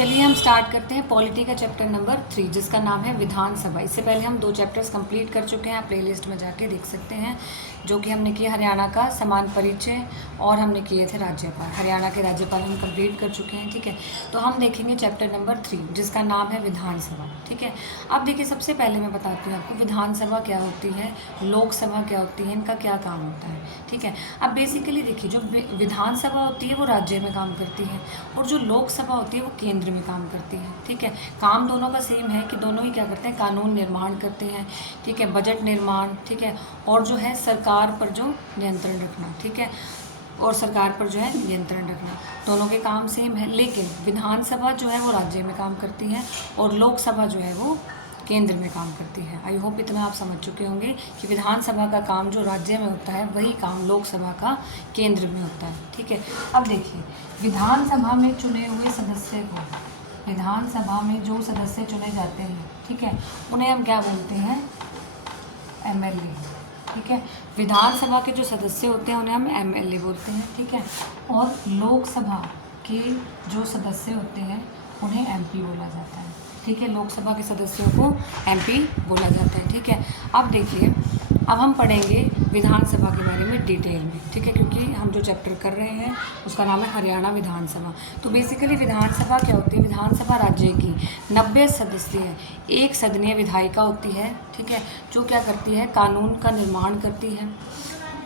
चलिए हम स्टार्ट करते हैं पॉलिटी का चैप्टर नंबर 3 जिसका नाम है विधानसभा। इससे पहले हम 2 चैप्टर्स कंप्लीट कर चुके हैं, आप प्लेलिस्ट में जाके देख सकते हैं, जो कि हमने किया हरियाणा का समान परिचय और हमने किए थे राज्यपाल। हरियाणा के राज्यपाल हम कंप्लीट कर चुके हैं। ठीक है, तो हम देखेंगे चैप्टर नंबर 3 जिसका नाम है विधानसभा। ठीक है, अब देखिए सबसे पहले मैं बताती हूँ आपको विधानसभा क्या होती है, लोकसभा क्या होती है, इनका क्या काम होता है। ठीक है, अब बेसिकली देखिए जो विधानसभा होती है वो राज्य में काम करती है और जो लोकसभा होती है वो केंद्र में काम करती है। ठीक है, काम दोनों का सेम है कि दोनों ही क्या करते हैं, कानून निर्माण करते हैं। ठीक है, बजट निर्माण, ठीक है, और जो है सरकार पर जो नियंत्रण रखना। ठीक है, और सरकार पर जो है नियंत्रण रखना, दोनों के काम सेम है। लेकिन विधानसभा जो है वो राज्य में काम करती है और लोकसभा जो है वो केंद्र में काम करती है। आई होप इतना आप समझ चुके होंगे कि विधानसभा का काम जो राज्य में होता है वही काम लोकसभा का केंद्र में होता है। ठीक है, अब देखिए विधानसभा में चुने हुए सदस्य को, विधानसभा में जो सदस्य चुने जाते हैं, ठीक है, उन्हें हम क्या बोलते हैं, एमएलए। ठीक है, विधानसभा के जो सदस्य होते हैं उन्हें हम एमएलए बोलते हैं। ठीक है, और लोकसभा के जो सदस्य होते हैं उन्हें एमपी बोला जाता है। ठीक है, लोकसभा के सदस्यों को एमपी बोला जाता है। ठीक है, अब देखिए अब हम पढ़ेंगे विधानसभा के बारे में डिटेल में। ठीक है, क्योंकि हम जो चैप्टर कर रहे हैं उसका नाम है हरियाणा विधानसभा। तो बेसिकली विधानसभा क्या होती है, विधानसभा राज्य की 90 सदस्य है, एक सदनीय विधायिका होती है। ठीक है, जो क्या करती है, कानून का निर्माण करती है,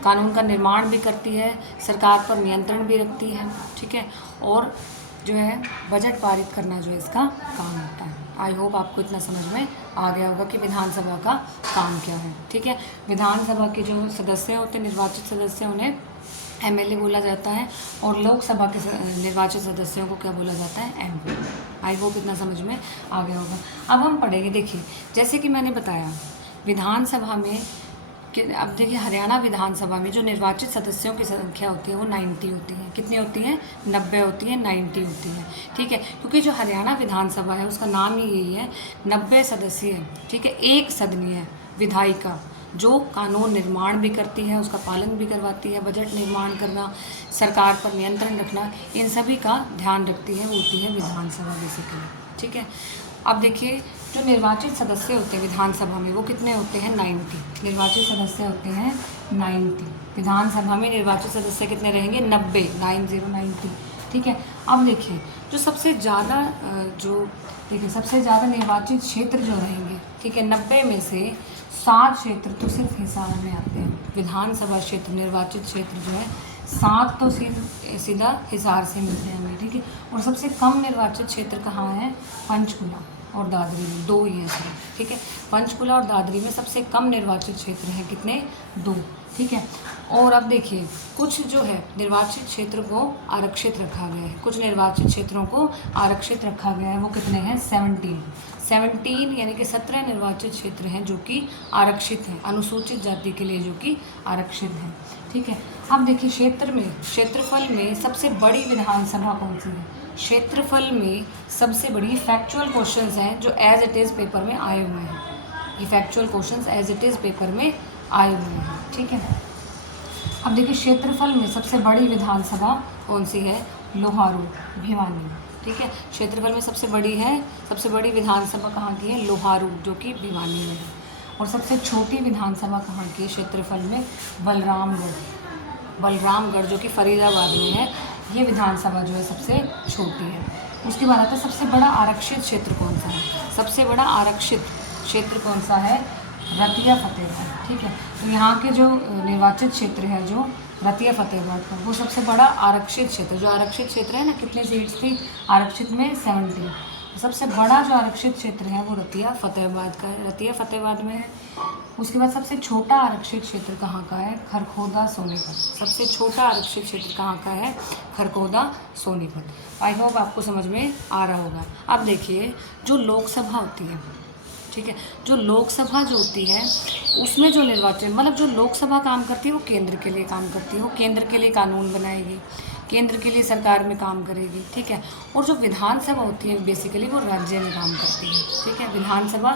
कानून का निर्माण भी करती है, सरकार पर नियंत्रण भी रखती है। ठीक है, और जो है बजट पारित करना जो है इसका काम होता है। आई होप आपको इतना समझ में आ गया होगा कि विधानसभा का काम क्या है। ठीक है, विधानसभा के जो सदस्य होते हैं, निर्वाचित सदस्य, उन्हें एमएलए बोला जाता है और लोकसभा के निर्वाचित सदस्यों को क्या बोला जाता है, एमपी। आई होप इतना समझ में आ गया होगा। अब हम पढ़ेंगे, देखिए जैसे कि मैंने बताया विधानसभा में कि अब देखिए हरियाणा विधानसभा में जो निर्वाचित सदस्यों की संख्या होती है वो 90 होती है। कितनी होती है, 90 होती है, 90 होती है। ठीक है, क्योंकि जो हरियाणा विधानसभा है उसका नाम ही यही है, 90 सदस्य है। ठीक है, एक सदनीय विधायिका जो कानून निर्माण भी करती है, उसका पालन भी करवाती है, बजट निर्माण करना, सरकार पर नियंत्रण रखना, इन सभी का ध्यान रखती है, वो होती है विधानसभा बेसिकली। ठीक है, अब देखिए जो निर्वाचित सदस्य होते हैं विधानसभा में वो कितने होते हैं, 90 निर्वाचित सदस्य होते हैं, 90। विधानसभा में निर्वाचित सदस्य कितने रहेंगे, 90। ठीक है, अब देखिए जो सबसे ज़्यादा सबसे ज़्यादा निर्वाचित क्षेत्र जो रहेंगे, ठीक है, 90 में से 7 क्षेत्र तो सिर्फ हिसार में आते हैं। विधानसभा क्षेत्र, निर्वाचित क्षेत्र जो है 7 तो सीधा हिसार से मिलते हैं हमें। ठीक है, और सबसे कम निर्वाचित क्षेत्र कहाँ है, पंचकुला और दादरी में, 2 ही है सिर्फ। ठीक है, पंचकुला और दादरी में सबसे कम निर्वाचित क्षेत्र हैं, कितने, 2। ठीक है, और अब देखिए कुछ जो है निर्वाचित क्षेत्र को आरक्षित रखा गया है, कुछ निर्वाचित क्षेत्रों को आरक्षित रखा गया है, वो कितने हैं, 17 यानी कि 17 निर्वाचित क्षेत्र हैं जो कि आरक्षित हैं, अनुसूचित जाति के लिए जो कि आरक्षित हैं। ठीक है, अब देखिए क्षेत्रफल में सबसे बड़ी विधानसभा कौन सी है, क्षेत्रफल में सबसे बड़ी, फैक्चुअल क्वेश्चंस हैं जो एज इट इज़ पेपर में आए हुए हैं, ये factual questions as it is paper में आए हुए हैं। ठीक है, अब देखिए क्षेत्रफल में सबसे बड़ी विधानसभा कौन सी है, लोहारू, भिवानी। ठीक है, क्षेत्रफल में सबसे बड़ी विधानसभा कहाँ की है, लोहारू, जो कि भिवानी में है। और सबसे छोटी विधानसभा कहाँ की है क्षेत्रफल में, बलरामगढ़ जो कि फरीदाबाद में है, ये विधानसभा जो है सबसे छोटी है। उसके बाद आता है सबसे बड़ा आरक्षित क्षेत्र कौन सा है, सबसे बड़ा आरक्षित क्षेत्र कौन सा है, रतिया फतेहगढ़। ठीक है, तो यहाँ के जो निर्वाचित क्षेत्र है जो रतिया फतेहगढ़ का, वो सबसे बड़ा आरक्षित क्षेत्र, जो आरक्षित क्षेत्र है ना, कितने सीट्स थी आरक्षित में, 70। सबसे बड़ा जो आरक्षित क्षेत्र है वो रतिया फतेहाबाद का है, रतिया फतेहाबाद में है। उसके बाद सबसे छोटा आरक्षित क्षेत्र कहाँ का है, खरखोदा सोनीपत। सबसे छोटा आरक्षित क्षेत्र कहाँ का है, खरखोदा सोनीपत। आई होप आपको समझ में आ रहा होगा। अब देखिए जो लोकसभा होती है, ठीक है, जो लोकसभा जो होती है उसमें जो निर्वाचन, मतलब जो लोकसभा काम करती है वो केंद्र के लिए काम करती है, वो केंद्र के लिए कानून बनाएगी, केंद्र के लिए सरकार में काम करेगी। ठीक है, और जो विधानसभा होती है बेसिकली वो राज्य में काम करती है। ठीक है, विधानसभा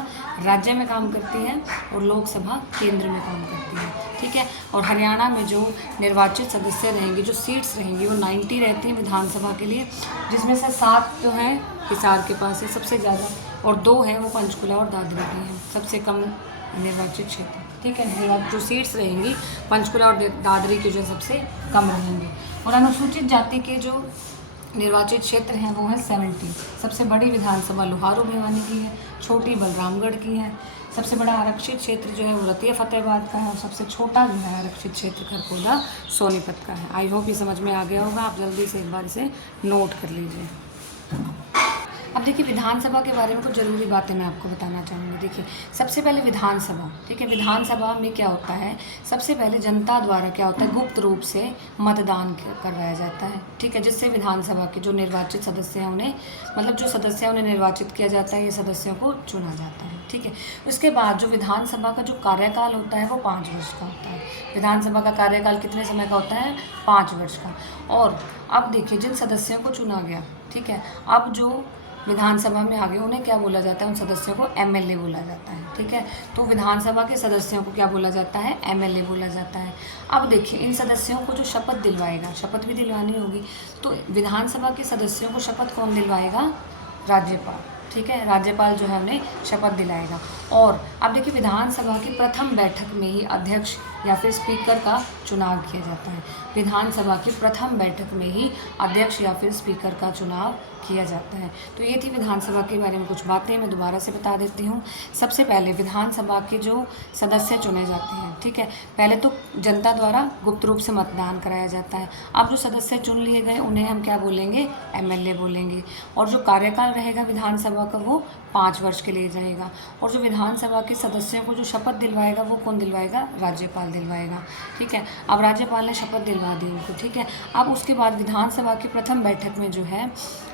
राज्य में काम करती है और लोकसभा केंद्र में काम करती है। ठीक ठीक है। और हरियाणा में जो निर्वाचित सदस्य रहेंगे, जो सीट्स रहेंगी वो 90 रहती हैं विधानसभा के लिए, जिसमें से 7 जो हैं हिसार के पास है सबसे ज़्यादा, और 2 हैं वो पंचकुला और दादरी के हैं सबसे कम निर्वाचित क्षेत्र, ठीक है। जो सीट्स रहेंगी पंचकुला और दादरी के जो सबसे कम रहेंगे। और अनुसूचित जाति के जो निर्वाचित क्षेत्र हैं वो है 70। सबसे बड़ी विधानसभा लोहारू भिवानी की है, छोटी बलरामगढ़ की है। सबसे बड़ा आरक्षित क्षेत्र जो है वो रतिया फतेहाबाद का है, और सबसे छोटा जो है आरक्षित क्षेत्र खरगोदा सोनीपत का है। आई होप ये समझ में आ गया होगा, आप जल्दी से एक बार इसे नोट कर लीजिए। अब देखिए विधानसभा के बारे में कुछ ज़रूरी बातें मैं आपको बताना चाहूँगी। देखिए सबसे पहले विधानसभा, ठीक है, विधानसभा में क्या होता है, सबसे पहले जनता द्वारा क्या होता है, गुप्त रूप से मतदान करवाया जाता है, ठीक है, जिससे विधानसभा के जो निर्वाचित सदस्य हैं उन्हें, मतलब जो सदस्य हैं उन्हें निर्वाचित किया जाता है, ये सदस्यों को चुना जाता है, ठीक है। उसके बाद जो विधानसभा का जो कार्यकाल होता है वो 5 वर्ष का होता है। विधानसभा का कार्यकाल कितने समय का होता है, 5 वर्ष का। और अब देखिए जिन सदस्यों को चुना गया, ठीक है, अब जो विधानसभा में आगे उन्हें क्या बोला जाता है, उन सदस्यों को एमएलए बोला जाता है, ठीक है। तो विधानसभा के सदस्यों को क्या बोला जाता है, एमएलए बोला जाता है। अब देखिए इन सदस्यों को जो शपथ दिलवाएगा, शपथ भी दिलवानी होगी, तो विधानसभा के सदस्यों को शपथ कौन दिलवाएगा, राज्यपाल, ठीक है, राज्यपाल जो है उन्हें शपथ दिलाएगा। और अब देखिए विधानसभा की प्रथम बैठक में ही अध्यक्ष या फिर स्पीकर का चुनाव किया जाता है। विधानसभा की प्रथम बैठक में ही अध्यक्ष या फिर स्पीकर का चुनाव किया जाता है। तो ये थी विधानसभा के बारे में कुछ बातें, मैं दोबारा से बता देती हूँ। सबसे पहले विधानसभा के जो सदस्य चुने जाते हैं, ठीक है, पहले तो जनता द्वारा गुप्त रूप से मतदान कराया जाता है। अब जो सदस्य चुन लिए गए उन्हें हम क्या बोलेंगे, एमएलए बोलेंगे। और जो कार्यकाल रहेगा विधानसभा का वो 5 वर्ष के लिए रहेगा। और जो विधानसभा के सदस्यों को जो शपथ दिलवाएगा वो कौन दिलवाएगा, राज्यपाल दिलवाएगा, ठीक है। अब राज्यपाल ने शपथ दिलवा दी उनको, ठीक है। अब उसके बाद विधानसभा की प्रथम बैठक में जो है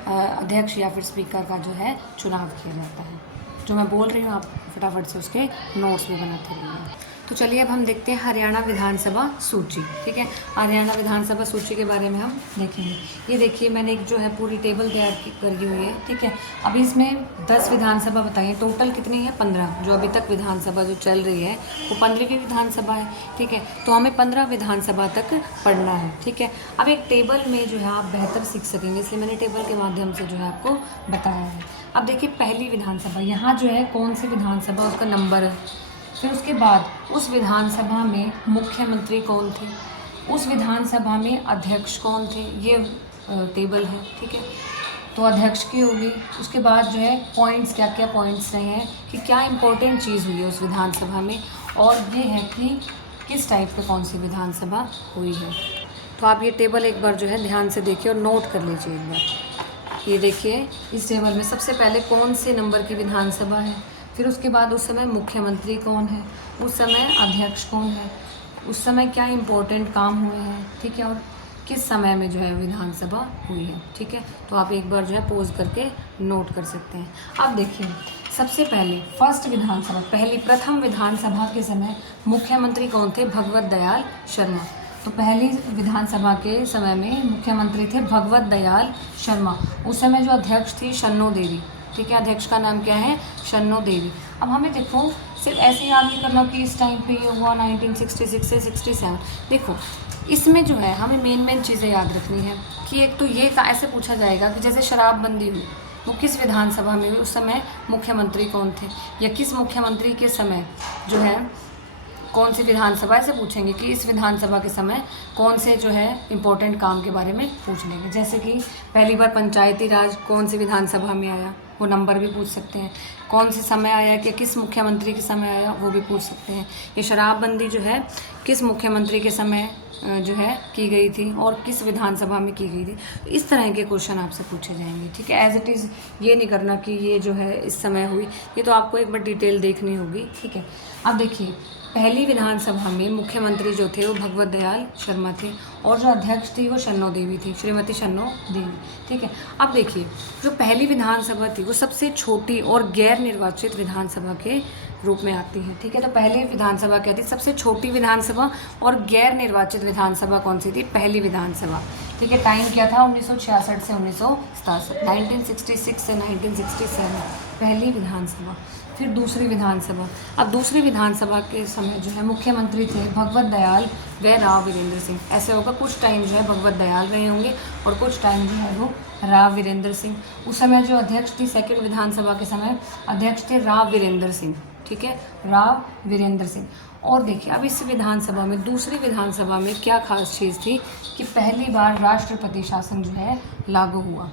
अध्यक्ष या फिर स्पीकर का जो है चुनाव किया जाता है। जो मैं बोल रही हूँ आप फटाफट से उसके नोट्स में बनाते रहिए। तो चलिए अब हम देखते हैं हरियाणा विधानसभा सूची, ठीक है। हरियाणा विधानसभा सूची के बारे में हम देखेंगे। ये देखिए मैंने एक जो है पूरी टेबल तैयार करी हुई है, ठीक है। अभी इसमें 10 विधानसभा बताइए, टोटल कितनी है, 15। जो अभी तक विधानसभा जो चल रही है वो 15 की विधानसभा है, ठीक है। तो हमें 15 विधानसभा तक पढ़ना है, ठीक है। अब एक टेबल में जो है आप बेहतर सीख सकेंगे, इसलिए मैंने टेबल के माध्यम से जो है आपको बताया है। अब देखिए पहली विधानसभा, यहाँ जो है कौन सी विधानसभा उसका नंबर है, फिर उसके बाद उस विधानसभा में मुख्यमंत्री कौन थे, उस विधानसभा में अध्यक्ष कौन थे, ये टेबल है, ठीक है। तो अध्यक्ष की होगी। उसके बाद जो है पॉइंट्स, क्या क्या पॉइंट्स रहे हैं कि क्या इंपॉर्टेंट चीज़ हुई है उस विधानसभा में, और ये है कि किस टाइप पे कौन सी विधानसभा हुई है। तो आप ये टेबल एक बार जो है ध्यान से देखिए और नोट कर लीजिए एक बार। ये देखिए इस टेबल में सबसे पहले कौन से नंबर की विधानसभा है, फिर उसके बाद उस समय मुख्यमंत्री कौन है, उस समय अध्यक्ष कौन है, उस समय क्या इम्पोर्टेंट काम हुए हैं, ठीक है, और किस समय में जो है विधानसभा हुई है, ठीक है। तो आप एक बार जो है पोज करके नोट कर सकते हैं। अब देखिए सबसे पहले फर्स्ट विधानसभा, पहली प्रथम विधानसभा के समय मुख्यमंत्री कौन थे, भगवत दयाल शर्मा। तो पहली विधानसभा के समय में मुख्यमंत्री थे भगवत दयाल शर्मा। उस समय जो अध्यक्ष थी शन्नो देवी, ठीक है, अध्यक्ष का नाम क्या है, शन्नो देवी। अब हमें देखो सिर्फ ऐसे याद नहीं करना कि इस टाइम पे ये हुआ 1966 से 67। देखो इसमें जो है हमें मेन चीज़ें याद रखनी है कि एक तो ये ऐसे पूछा जाएगा कि जैसे शराबबंदी हुई वो किस विधानसभा में हुई, उस समय मुख्यमंत्री कौन थे, या किस मुख्यमंत्री के समय जो है कौन सी विधानसभा, से पूछेंगे कि इस विधानसभा के समय कौन से जो है इम्पोर्टेंट काम के बारे में पूछ लेंगे। जैसे कि पहली बार पंचायती राज कौन सी विधानसभा में आया, वो नंबर भी पूछ सकते हैं। कौन से समय आया कि किस मुख्यमंत्री के समय आया, वो भी पूछ सकते हैं। ये शराबबंदी जो है किस मुख्यमंत्री के समय जो है की गई थी और किस विधानसभा में की गई थी। इस तरह के क्वेश्चन आपसे पूछे जाएंगे, ठीक है। एज इट इज़ ये नहीं करना कि ये जो है इस समय हुई, ये तो आपको एक बार डिटेल देखनी होगी, ठीक है। अब देखिए पहली विधानसभा में मुख्यमंत्री जो थे वो भगवत दयाल शर्मा थे, और जो अध्यक्ष थी वो शन्नो देवी थी, श्रीमती शन्नो देवी, ठीक है। अब देखिए जो पहली विधानसभा थी वो सबसे छोटी और गैर निर्वाचित विधानसभा के रूप में आती है, ठीक है। तो पहली विधानसभा क्या थी, सबसे छोटी विधानसभा और गैर निर्वाचित विधानसभा कौन सी थी, पहली विधानसभा, ठीक है। टाइम क्या था 1966 से 1967। 1966 से 1967 पहली विधानसभा। फिर दूसरी विधानसभा। अब दूसरी विधानसभा के समय जो है मुख्यमंत्री थे भगवत दयाल व राव वीरेंद्र सिंह। ऐसे होगा कुछ टाइम जो है भगवत दयाल रहे होंगे और कुछ टाइम जो है वो राव वीरेंद्र सिंह। उस समय जो अध्यक्ष थी सेकंड विधानसभा के समय अध्यक्ष थे राव वीरेंद्र सिंह, ठीक है, राव वीरेंद्र सिंह। और देखिए अब इस विधानसभा में, दूसरी विधानसभा में क्या खास चीज़ थी कि पहली बार राष्ट्रपति शासन जो है लागू हुआ।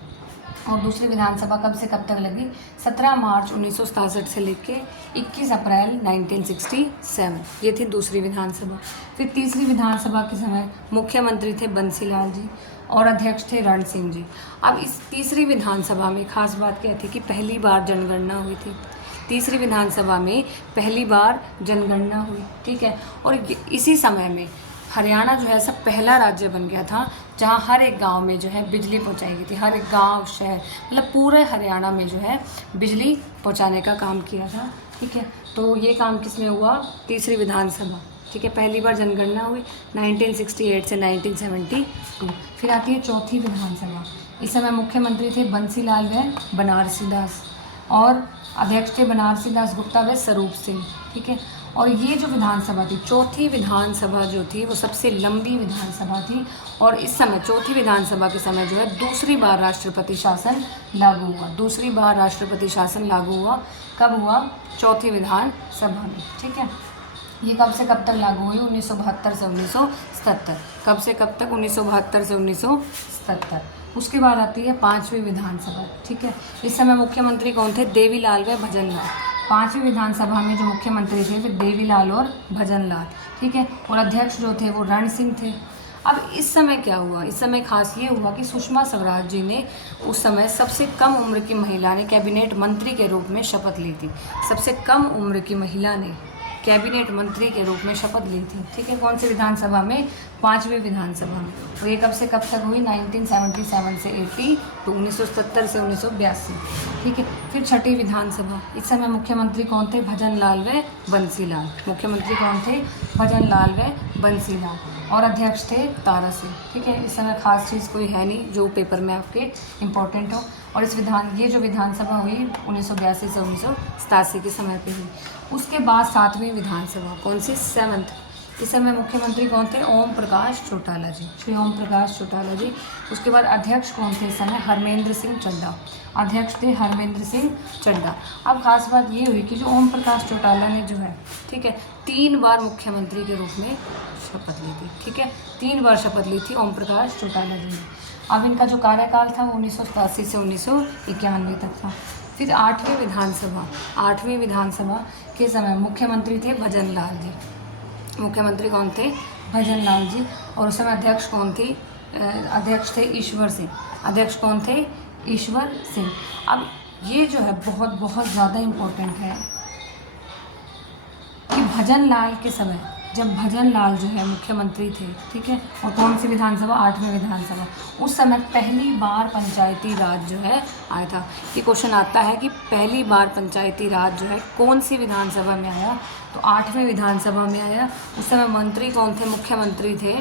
और दूसरी विधानसभा कब से कब तक लगी? 17 मार्च 1967 से लेके 21 अप्रैल 1967, ये थी दूसरी विधानसभा। फिर तीसरी विधानसभा के समय मुख्यमंत्री थे बंसीलाल जी और अध्यक्ष थे रण सिंह जी। अब इस तीसरी विधानसभा में खास बात क्या थी कि पहली बार जनगणना हुई थी। तीसरी विधानसभा में पहली बार जनगणना हुई, ठीक है। और इसी समय में हरियाणा जो है सब पहला राज्य बन गया था जहां हर एक गांव में जो है बिजली पहुंचाई गई थी। हर एक गांव, शहर, मतलब पूरे हरियाणा में जो है बिजली पहुंचाने का काम किया था, ठीक है। तो ये काम किसमें हुआ? तीसरी विधानसभा, ठीक है। पहली बार जनगणना हुई 1968 से 1972। फिर आती है चौथी विधानसभा। इस समय मुख्यमंत्री थे बंसीलाल व बनारसी दास और अध्यक्ष थे बनारसी दास गुप्ता व स्वरूप सिंह, ठीक है। और ये जो विधानसभा थी, चौथी विधानसभा जो थी वो सबसे लंबी विधानसभा थी। और इस समय चौथी विधानसभा के समय जो है दूसरी बार राष्ट्रपति शासन लागू हुआ। दूसरी बार राष्ट्रपति शासन लागू हुआ कब हुआ? चौथी विधानसभा में, ठीक है। ये कब से कब तक लागू हुई? 1972 से 1977। कब से कब तक? 1972 से 1977। उसके बाद आती है पांचवी विधानसभा, ठीक है। इस समय मुख्यमंत्री कौन थे? देवीलाल व भजनलाल। पांचवी विधानसभा में जो मुख्यमंत्री थे वे देवीलाल और भजनलाल, ठीक है। और अध्यक्ष जो थे वो रण सिंह थे। अब इस समय क्या हुआ? इस समय खास ये हुआ कि सुषमा स्वराज जी ने उस समय सबसे कम उम्र की महिला ने कैबिनेट मंत्री के रूप में शपथ ली थी। सबसे कम उम्र की महिला ने कैबिनेट मंत्री के रूप में शपथ ली थी, ठीक है। कौन सी विधानसभा में? पांचवी विधानसभा में। और ये कब से कब तक हुई? 1977 से 80 तो 1970 से 1982, ठीक है। फिर छठी विधानसभा। इस समय मुख्यमंत्री कौन थे? भजनलाल व बंसीलाल। मुख्यमंत्री कौन थे? भजनलाल व बंसीलाल और अध्यक्ष थे तारा सिंह, ठीक है। इस समय खास चीज़ कोई है नहीं जो पेपर में आपके इम्पोर्टेंट हो। और ये जो विधानसभा हुई 1982 से 1987 के समय पे हुई। उसके बाद सातवीं विधानसभा, कौन सी? 7th। इस समय मुख्यमंत्री कौन थे? ओम प्रकाश चौटाला जी, श्री ओम प्रकाश चौटाला जी। उसके बाद अध्यक्ष कौन थे इस समय? हरमेंद्र सिंह चड्ढा। अध्यक्ष थे हरमेंद्र सिंह चड्ढा। अब खास बात ये हुई कि जो ओम प्रकाश चौटाला ने जो है, ठीक है, 3 बार मुख्यमंत्री के रूप में शपथ ली थी, ठीक है। 3 बार शपथ ली थी ओम प्रकाश चौटाला जी ने। अब इनका जो कार्यकाल था वो 1987 से 1991 तक था। फिर आठवीं विधानसभा के समय मुख्यमंत्री थे भजनलाल जी। मुख्यमंत्री कौन थे? भजनलाल जी। और उस समय अध्यक्ष कौन थे? अध्यक्ष थे ईश्वर सिंह। अध्यक्ष कौन थे? ईश्वर सिंह। अब ये जो है बहुत बहुत ज़्यादा इम्पोर्टेंट है कि भजनलाल के समय, जब भजनलाल जो है मुख्यमंत्री थे, ठीक है, और कौन सी विधानसभा? आठवीं विधानसभा। उस समय पहली बार पंचायती राज जो है आया था। ये क्वेश्चन आता है कि पहली बार पंचायती राज जो है कौन सी विधानसभा में आया? तो आठवीं विधानसभा में आया। उस समय मंत्री कौन थे? मुख्यमंत्री थे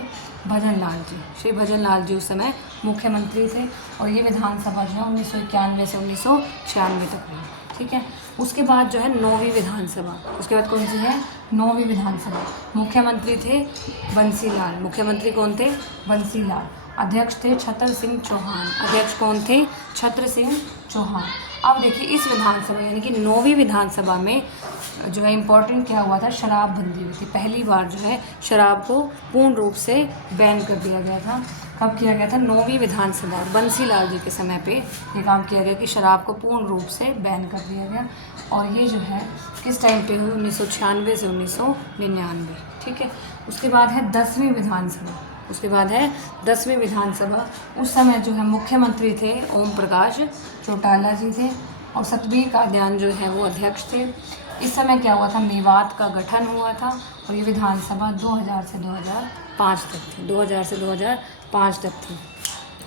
भजनलाल जी। श्री भजनलाल जी उस समय मुख्यमंत्री थे। और ये विधानसभा जो है 1991 से 1996 तक हुई, ठीक है। उसके बाद जो है 9वीं विधानसभा। उसके बाद कौन सी है? 9वीं विधानसभा। मुख्यमंत्री थे बंसीलाल। मुख्यमंत्री कौन थे? बंसीलाल। अध्यक्ष थे छत्र सिंह चौहान। अध्यक्ष कौन थे? छत्र सिंह चौहान। अब देखिए इस विधानसभा यानी कि 9वीं विधानसभा में जो है इम्पोर्टेंट क्या हुआ था? शराबबंदी हुई थी। पहली बार जो है शराब को पूर्ण रूप से बैन कर दिया गया था। कब किया गया था? 9वीं विधानसभा बंसीलाल जी के समय पे ये काम किया गया कि शराब को पूर्ण रूप से बैन कर दिया गया। और ये जो है किस टाइम पे हुई? 1996 से 1999, ठीक है। उसके बाद है 10वीं विधानसभा। उसके बाद है 10वीं विधानसभा। उस समय जो है मुख्यमंत्री थे ओम प्रकाश चौटाला जी थे और सतबीर कादियान जो है वो अध्यक्ष थे। इस समय क्या हुआ था? मेवात का गठन हुआ था। और ये विधानसभा 2000 से 2005 तक थी। 2000 से 2005 तक थी।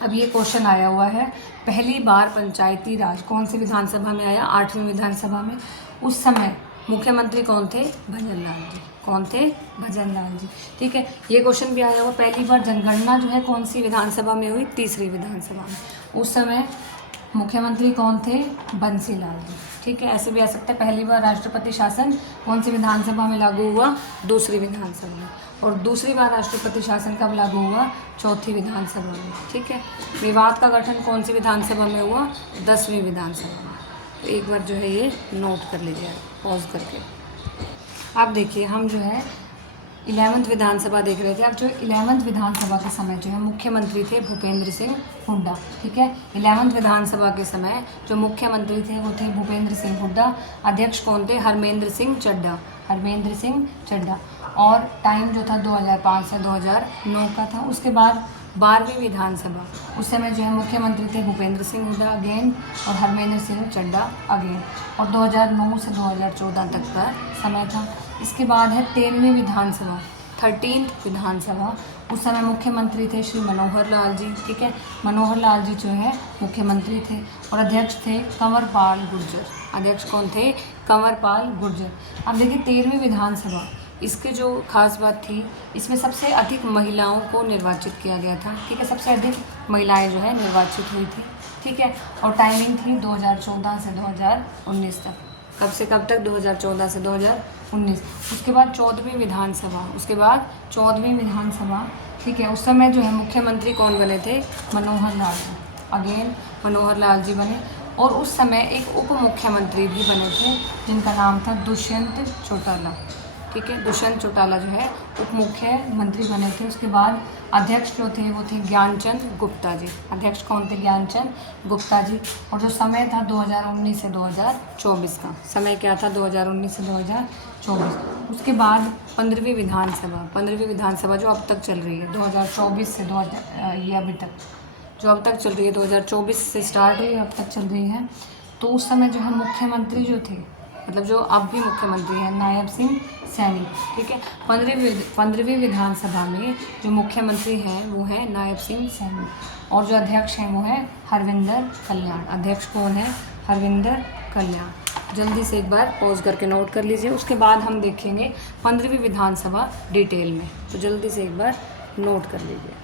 अब ये क्वेश्चन आया हुआ है, पहली बार पंचायती राज कौन सी विधानसभा में आया? 8वीं विधानसभा में। उस समय मुख्यमंत्री कौन थे? भजनलाल जी। कौन थे? भजनलाल जी, ठीक है। ये क्वेश्चन भी आया हुआ, पहली बार जनगणना जो है कौन सी विधानसभा में हुई? तीसरी विधानसभा में। उस समय मुख्यमंत्री कौन थे? बंसीलाल जी। ठीक है, ऐसे भी आ सकता है। पहली बार राष्ट्रपति शासन कौन सी विधानसभा में लागू हुआ? दूसरी विधानसभा में। और दूसरी बार राष्ट्रपति शासन कब लागू हुआ? चौथी विधानसभा में। ठीक है, विवाद का गठन कौन सी विधानसभा में हुआ? 10वीं विधानसभा में। तो एक बार जो है ये नोट कर लीजिए पॉज करके। अब देखिए हम जो है 11वीं विधानसभा देख रहे थे। अब जो 11वीं विधानसभा के समय जो है मुख्यमंत्री थे भूपेंद्र सिंह हुड्डा। ठीक है, 11वीं विधानसभा के समय जो मुख्यमंत्री थे वो थे भूपेंद्र सिंह हुड्डा। अध्यक्ष कौन थे? हरमेंद्र सिंह चड्ढा। हरमेंद्र सिंह चड्ढा। और टाइम जो था 2005 से 2009 का था। उसके बाद 12वीं विधानसभा, उस समय जो है मुख्यमंत्री थे भूपेंद्र सिंह हुड्डा अगेन और हरमेंद्र सिंह चड्ढा अगेन। और 2009 से 2014 तक का समय था। इसके बाद है 13वीं विधानसभा, 13th विधानसभा। उस समय मुख्यमंत्री थे श्री मनोहर लाल जी। ठीक है, मनोहर लाल जी जो है मुख्यमंत्री थे और अध्यक्ष थे कंवरपाल गुर्जर। अध्यक्ष कौन थे? कंवरपाल गुर्जर। अब देखिए 13वीं विधानसभा, इसके जो खास बात थी, इसमें सबसे अधिक महिलाओं को निर्वाचित किया गया था। ठीक है, सबसे अधिक महिलाएं जो है निर्वाचित हुई थी। ठीक है, और टाइमिंग थी 2014 से 2019 तक। कब से कब तक? 2014 से 2019। उसके बाद 14वीं विधानसभा, उसके बाद 14वीं विधानसभा। ठीक है, उस समय जो है मुख्यमंत्री कौन बने थे? मनोहर लाल जी। अगेन मनोहर लाल जी बने। और उस समय एक उप मुख्यमंत्री भी बने थे जिनका नाम था दुष्यंत चौटाला। ठीक है, दुष्यंत चौटाला जो है उप मुख्यमंत्री बने थे। उसके बाद अध्यक्ष जो थे वो थे ज्ञानचंद गुप्ता जी। अध्यक्ष कौन थे? ज्ञानचंद गुप्ता जी। और जो समय था 2019 से 2024 का समय क्या था? 2019 से 2024। उसके बाद 15वीं विधानसभा, 15वीं विधानसभा जो अब तक चल रही है 2024 से 2000 ये अभी तक जो अब तक चल रही है 2024 से स्टार्ट हुई अब तक चल रही है। तो उस समय जो है मुख्यमंत्री जो थे, मतलब जो अब भी मुख्यमंत्री हैं, नायब सिंह सैनी। ठीक है, 15वीं विधानसभा में जो मुख्यमंत्री हैं वो है नायब सिंह सैनी और जो अध्यक्ष हैं वो है हरविंदर कल्याण। अध्यक्ष कौन है? हरविंदर कल्याण। जल्दी से एक बार पॉज करके नोट कर लीजिए। उसके बाद हम देखेंगे 15वीं विधानसभा डिटेल में, तो जल्दी से एक बार नोट कर लीजिए।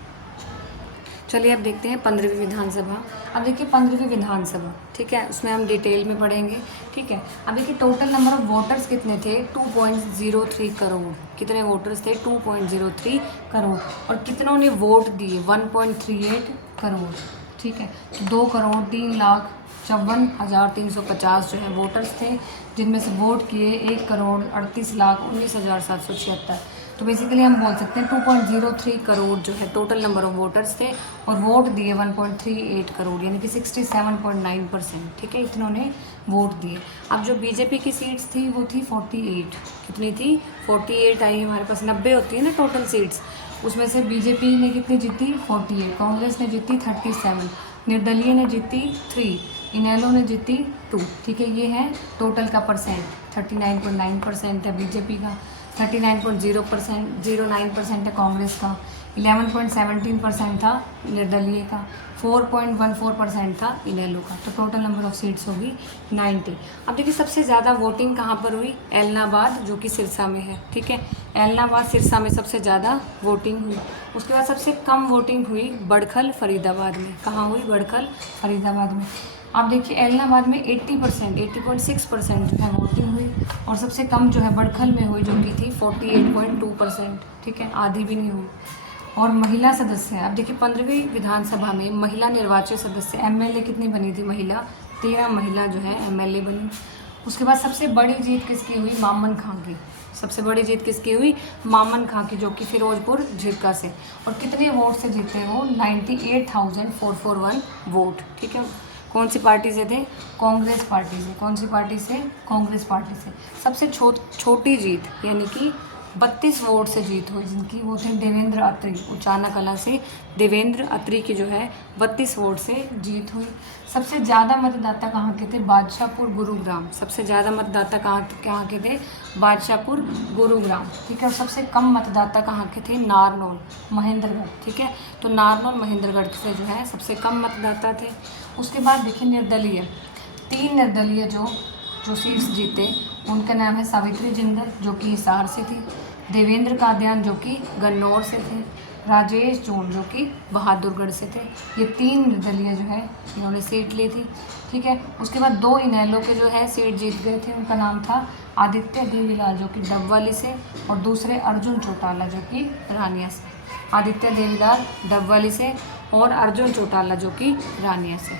चलिए अब देखते हैं 15वीं विधानसभा। अब देखिए 15वीं विधानसभा, ठीक है, उसमें हम डिटेल में पढ़ेंगे। ठीक है, अब देखिए टोटल नंबर ऑफ वोटर्स कितने थे? 2.03 करोड़। कितने वोटर्स थे? 2.03 करोड़। और कितनों ने वोट दिए? 1.38 करोड़। ठीक है, तो 2,03,54,350 जो है वोटर्स थे, जिनमें से वोट किए 1,38,19,776। तो बेसिकली हम बोल सकते हैं 2.03 करोड़ जो है टोटल नंबर ऑफ वोटर्स थे और वोट दिए 1.38 करोड़, यानी कि 67.9%। ठीक है, इतनों ने वोट दिए। अब जो बीजेपी की सीट्स थी वो थी 48। कितनी थी? 48 आई। हमारे पास 90 होती है ना टोटल सीट्स, उसमें से बीजेपी ने कितनी जीती? 48। कांग्रेस ने जीती 37, निर्दलीय ने जीती 3, इनेलो ने जीती 2। ठीक है, ये है टोटल का परसेंट। 39.9% है बीजेपी का, 39.09% है कांग्रेस का, 11.17% था निर्दलीय का, 4.14% था इनेलो का। तो टोटल नंबर ऑफ सीट्स होगी 90। अब देखिए सबसे ज़्यादा वोटिंग कहाँ पर हुई? एलनाबाद, जो कि सिरसा में है। ठीक है, एलनाबाद सिरसा में सबसे ज़्यादा वोटिंग हुई। उसके बाद सबसे कम वोटिंग हुई बड़खल फरीदाबाद में। कहाँ हुई? बड़खल फरीदाबाद में। आप देखिए एलनाबाद में 80%, 80.6% जो है वोटिंग हुई और सबसे कम जो है बड़खल में हुई, जो कि थी 48.2%। ठीक है, आधी भी नहीं हुई। और महिला सदस्य, अब देखिए 15वीं विधानसभा में महिला निर्वाचित सदस्य एमएलए कितनी बनी थी? महिला 13 महिला जो है एमएलए बनी। उसके बाद सबसे बड़ी जीत किसकी हुई? मामन खां की। सबसे बड़ी जीत किसकी हुई? मामन खां की, जो कि फिरोजपुर झिरका से। और कितने वोट से जीते वो? 98,441 वोट। ठीक है, कौन सी पार्टी से थे? कांग्रेस पार्टी से। कौन सी पार्टी से? कांग्रेस पार्टी से। सबसे छोटी जीत यानी कि 32 वोट से जीत हुई जिनकी, वो थे देवेंद्र अत्री। उचाना कला से देवेंद्र अत्री की जो है 32 वोट से जीत हुई। सबसे ज़्यादा मतदाता कहाँ के थे? बादशाहपुर गुरुग्राम। सबसे ज़्यादा मतदाता कहाँ के थे? बादशाहपुर गुरुग्राम। ठीक है, और सबसे कम मतदाता कहाँ के थे? नारनौल महेंद्रगढ़। ठीक है, तो नारनौल महेंद्रगढ़ से जो है सबसे कम मतदाता थे। उसके बाद देखिए निर्दलीय, 3 निर्दलीय जो सीट्स जीते, उनका नाम है सावित्री जिंदल, जो कि हिसार से थी, देवेंद्र कादियान जो कि गन्नौर से थे, राजेश जून जो कि बहादुरगढ़ से थे। ये 3 निर्दलीय जो है इन्होंने सीट ली थी, ठीक है। उसके बाद 2 इनेलो के जो है सीट जीत गए थे, उनका नाम था आदित्य देवीलाल जो कि डबवाली से, और दूसरे अर्जुन चौटाला जो कि रानिया से। आदित्य देवीलाल डबवाली से और अर्जुन चौटाला जो कि रानिया से।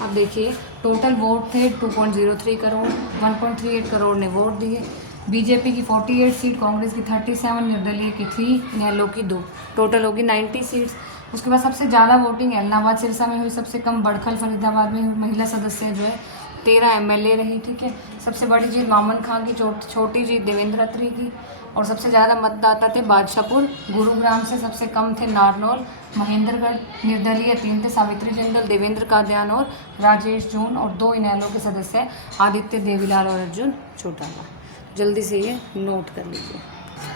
अब देखिए टोटल वोट थे 2.03 करोड़, 1.38 करोड़ ने वोट दिए। बीजेपी की 48 सीट, कांग्रेस की 37, निर्दलीय की 3, इनेलो की 2, टोटल होगी 90 सीट्स। उसके बाद सबसे ज़्यादा वोटिंग एलनाबाद सिरसा में हुई, सबसे कम बड़खल फरीदाबाद में हुई। महिला सदस्य जो है 13 MLA रही, ठीक है। सबसे बड़ी जीत मामन खां की, छोटी जीत देवेंद्र अत्री की, और सबसे ज़्यादा मतदाता थे बादशाहपुर गुरुग्राम से, सबसे कम थे नारनौल महेंद्रगढ़। निर्दलीय 3 थे, सावित्री जिंदल, देवेंद्र कादयान और राजेश जून, और 2 इनेलो के सदस्य आदित्य देवीलाल और अर्जुन चौटाला। जल्दी से ये नोट कर लीजिए।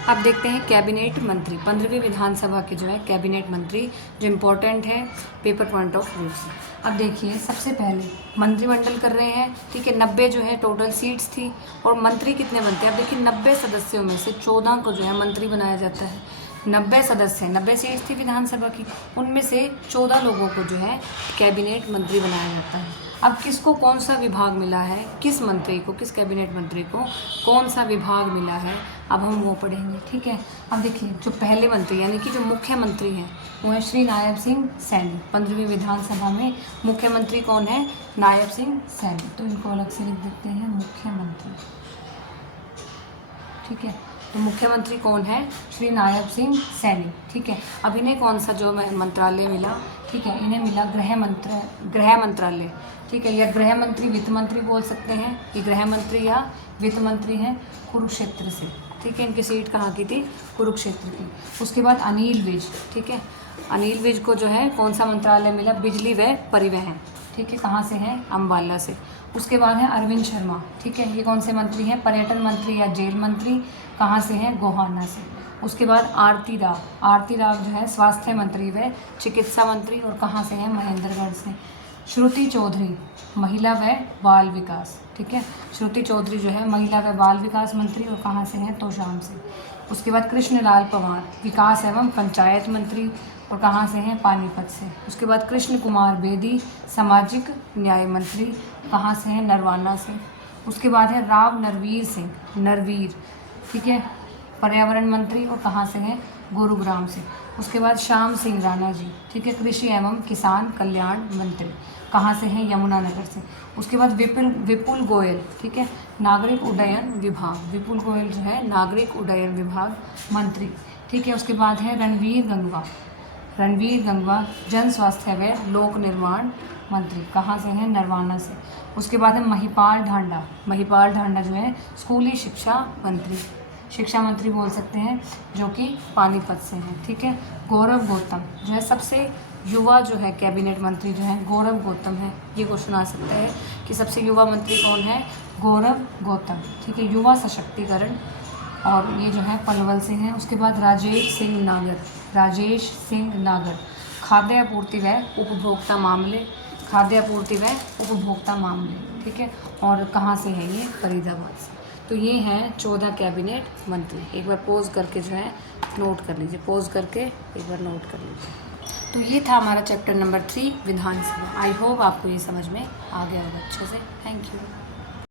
अब देखते हैं कैबिनेट मंत्री, 15वीं विधानसभा के जो है कैबिनेट मंत्री, जो इम्पोर्टेंट है पेपर पॉइंट ऑफ व्यू से। अब देखिए सबसे पहले मंत्रिमंडल कर रहे हैं, ठीक है। 90 जो है टोटल सीट्स थी, और मंत्री कितने बनते हैं। अब देखिए 90 सदस्यों में से 14 को जो है मंत्री बनाया जाता है। 90 सदस्य, 90 सीट्स थी विधानसभा की, उनमें से 14 लोगों को जो है कैबिनेट मंत्री बनाया जाता है। अब किसको कौन सा विभाग मिला है, किस मंत्री को, किस कैबिनेट मंत्री को कौन सा विभाग मिला है, अब हम वो पढ़ेंगे, ठीक है। अब देखिए जो पहले मंत्री यानी कि जो मुख्यमंत्री हैं वो है श्री नायब सिंह सैनी। 15वीं विधानसभा में मुख्यमंत्री कौन है, नायब सिंह सैनी। तो इनको अलग से लिख देते हैं मुख्यमंत्री, ठीक है। तो मुख्यमंत्री कौन है, श्री नायब सिंह सैनी, ठीक है। अब इन्हें कौन सा जो मंत्रालय मिला, ठीक है, इन्हें मिला गृह मंत्रालय, ठीक है। या गृह मंत्री, वित्त मंत्री बोल सकते हैं, ये गृह मंत्री या वित्त मंत्री हैं कुरुक्षेत्र से, ठीक है। इनकी सीट कहाँ की थी, कुरुक्षेत्र की। उसके बाद अनिल विज, ठीक है। अनिल विज को जो है कौन सा मंत्रालय मिला, बिजली व परिवहन, ठीक है। कहाँ से हैं, अम्बाला से। उसके बाद है अरविंद शर्मा, ठीक है। ये कौन से मंत्री हैं, पर्यटन मंत्री या जेल मंत्री, कहाँ से हैं, गोहाना से। उसके बाद आरती राव जो है स्वास्थ्य मंत्री व चिकित्सा मंत्री, और कहाँ से हैं, महेंद्रगढ़ से। श्रुति चौधरी महिला व बाल विकास, ठीक है। श्रुति चौधरी जो है महिला व बाल विकास मंत्री, और कहाँ से हैं, तोशाम से। उसके बाद कृष्णलाल पंवार विकास एवं पंचायत मंत्री, और कहाँ से हैं, पानीपत से। उसके बाद कृष्ण कुमार बेदी सामाजिक न्याय मंत्री, कहाँ से हैं, नरवाना से। उसके बाद है राव नरवीर सिंह नरवीर, ठीक है, पर्यावरण मंत्री, और कहाँ से हैं, गुरुग्राम से। उसके बाद श्याम सिंह राणा जी, ठीक है, कृषि एवं किसान कल्याण मंत्री, कहाँ से हैं, यमुनानगर से। उसके बाद विपुल गोयल, ठीक है, नागरिक उड्डयन विभाग, विपुल गोयल जो है नागरिक उड्डयन विभाग मंत्री, ठीक है। उसके बाद है रणवीर गंगवा जन स्वास्थ्य व लोक निर्माण मंत्री, कहाँ से हैं, नरवाना से। उसके बाद है महिपाल ढांडा जो है स्कूली शिक्षा मंत्री बोल सकते हैं, जो कि पानीपत से हैं, ठीक है। गौरव गौतम जो है सबसे युवा जो है कैबिनेट मंत्री जो है गौरव गौतम है। ये क्वेश्चन आ सकता है कि सबसे युवा मंत्री कौन है, गौरव गौतम, ठीक है, युवा सशक्तिकरण, और ये जो है पलवल से हैं। उसके बाद राजेश सिंह नागर खाद्य आपूर्ति व उपभोक्ता मामले, ठीक है, और कहाँ से है, ये फरीदाबाद से। तो ये हैं 14 कैबिनेट मंत्री। एक बार पॉज करके जो है नोट कर लीजिए, पॉज करके एक बार नोट कर लीजिए। तो ये था हमारा chapter number 3 Vidhan Sabha. I hope आपको ये समझ में आ गया होगा अच्छे से। Thank you.